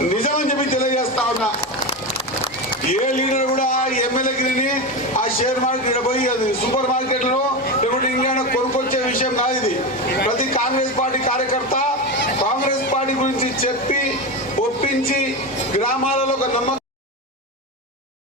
నిజమని చెప్పి తెలియజేస్తా ఉన్నా. ఏ లీడర్ కూడా ఎమ్మెల్యేకి ఆ షేర్ మార్కెట్ పోయి అది సూపర్ మార్కెట్లో లేకుంటే ఇంకేమైనా కొనుక్కొచ్చే విషయం కాదు ఇది. ప్రతి కాంగ్రెస్ పార్టీ కార్యకర్త కాంగ్రెస్ పార్టీ గురించి చెప్పి ఒప్పించి గ్రామాలలో ఒక నమ్మకం